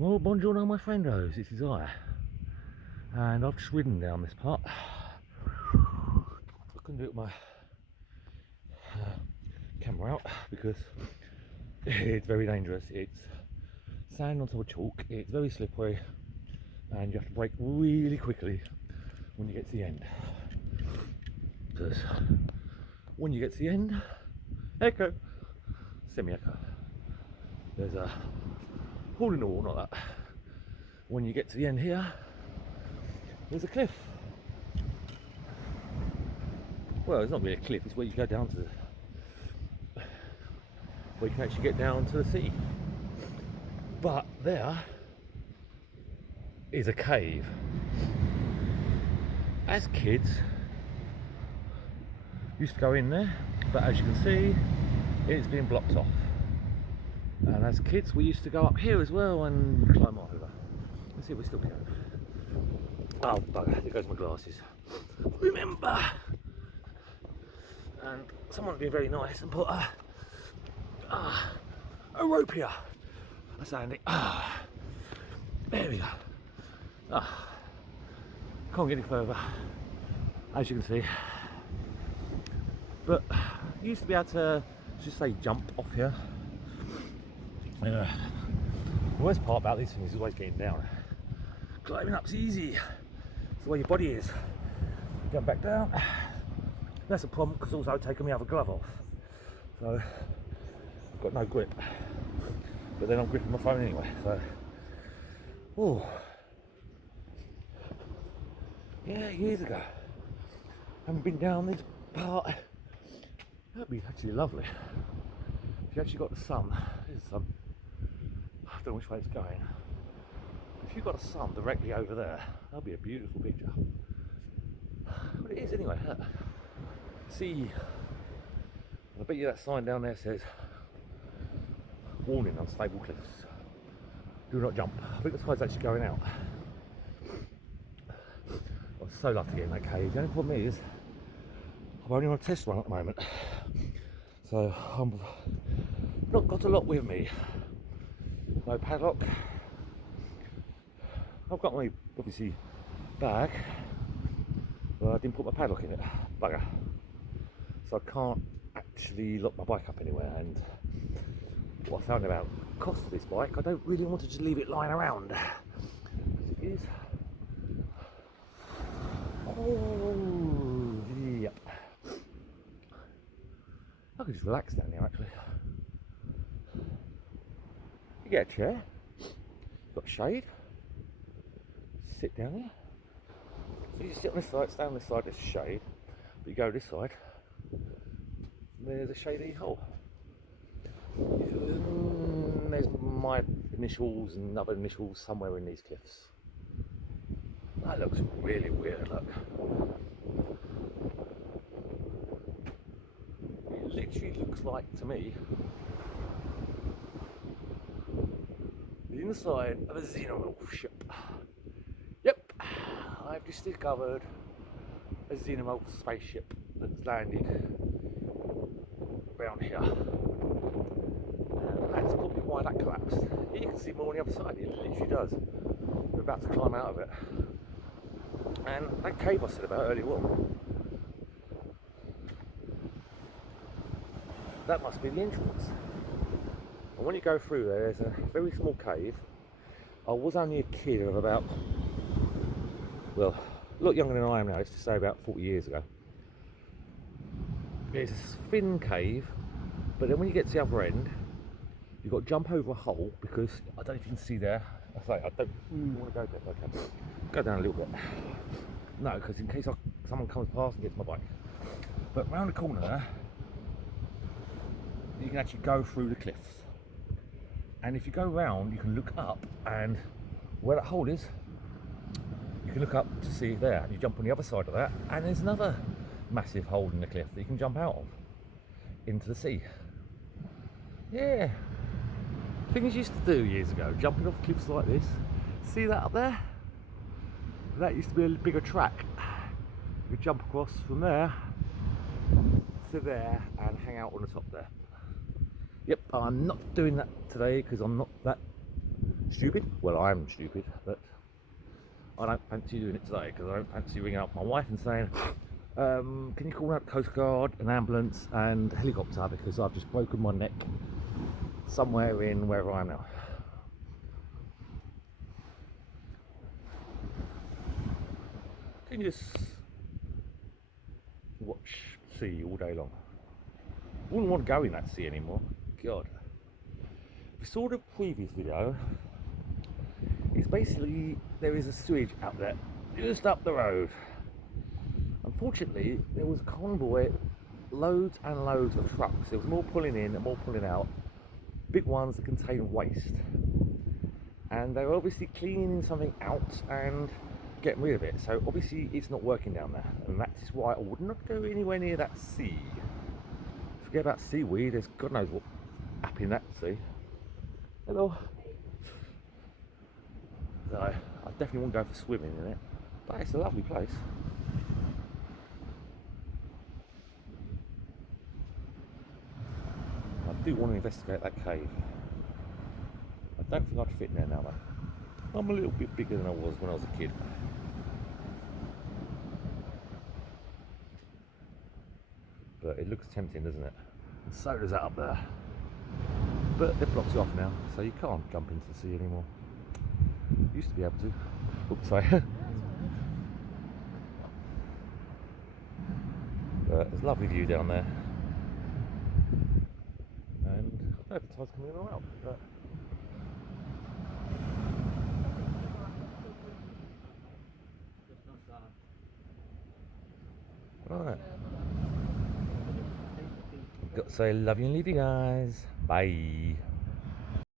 Well, buongiorno my friendos, this is I, and I've just ridden down this part. I couldn't do it with my camera out because it's very dangerous. It's sand on top of chalk, it's very slippery, and you have to brake really quickly when you get to the end. Because when you get to the end, echo, semi-echo, there's a hole in the wall, not that. When you get to the end here, there's a cliff. Well, it's not really a cliff, it's where you go down to, where you can actually get down to the sea. But there is a cave. As kids, used to go in there, but as you can see, it's been blocked off. And as kids, we used to go up here as well and climb over. Let's see if we still can. Oh bugger, there goes my glasses. Remember! And someone being very nice and put a rope here. That's handy. There we go. Can't get any further, as you can see. But you used to be able to just say jump off here. The worst part about these things is always getting down. Climbing up's easy. It's the way your body is. Going back down. That's a problem because also I've taken my other glove off. So I've got no grip. But then I'm gripping my phone anyway. So oh yeah, years ago. Haven't been down this part. That'd be actually lovely. If you actually got the sun, there's the sun. I don't know which way it's going. If you've got the sun directly over there, that'll be a beautiful picture. But it is anyway. See, I bet you that sign down there says warning, unstable cliffs. Do not jump. I think the tide's actually going out. I'd so love to get in that cave. The only problem is I'm only on a test run at the moment, so I'm not got a lot with me. No padlock. I've got my obviously bag, but I didn't put my padlock in it. Bugger. So I can't actually lock my bike up anywhere. And what I found about the cost of this bike, I don't really want to just leave it lying around because it is. Oh, yep. I could just relax down here actually. You get a chair, you've got shade, sit down here. So you sit on this side, stay on this side, there's shade, but you go this side, there's a shady hole. There's my initials and other initials somewhere in these cliffs. That looks really weird, look. It literally looks like, to me, the inside of a xenomorph ship. Yep, I've just discovered a xenomorph spaceship that's landed around here. And that's probably why that collapsed. You can see more on the other side, it literally does. We're about to climb out of it. And that cave I said about earlier on, that must be the entrance. And when you go through there, there's a very small cave. I was only a kid of about, well, a lot younger than I am now, it's to say about 40 years ago. It's a thin cave, but then when you get to the other end, you've got to jump over a hole because, I don't know if you can see there, I don't really want to go there, okay. Go down a little bit. No, because in case someone comes past and gets my bike. But round the corner there, you can actually go through the cliffs. And if you go round, you can look up, and where that hole is, you can look up to see it there. And you jump on the other side of that, and there's another massive hole in the cliff that you can jump out of into the sea. Yeah. Things used to do years ago, jumping off cliffs like this. See that up there? That used to be a bigger track. You jump across from there to there and hang out on the top there. Yep, I'm not doing that today because I'm not that Stupid? Well, I'm stupid, but I don't fancy doing it today because I don't fancy ringing up my wife and saying, can you call out the Coast Guard, an ambulance and a helicopter because I've just broken my neck somewhere in wherever I am now. Can you just watch sea all day long? Wouldn't want to go in that sea anymore. God. If you saw the previous video, it's basically there is a sewage outlet just up the road. Unfortunately, there was a convoy, loads and loads of trucks. There was more pulling in and more pulling out. Big ones that contain waste. And they're obviously cleaning something out and getting rid of it. So obviously it's not working down there. And that is why I would not go anywhere near that sea. Forget about seaweed, there's God knows what up in that sea. Hello. So I definitely won't go for swimming in it. But it's a lovely place. I do want to investigate that cave. I don't think I'd fit in there now though. I'm a little bit bigger than I was when I was a kid. But it looks tempting, doesn't it? And so does that up there. But they've blocked it off now, so you can't jump into the sea anymore. Used to be able to. Oops, sorry. But there's a lovely view down there. And I don't know if the tide's coming in or out. But right. Got to say love you and leave you guys. Bye.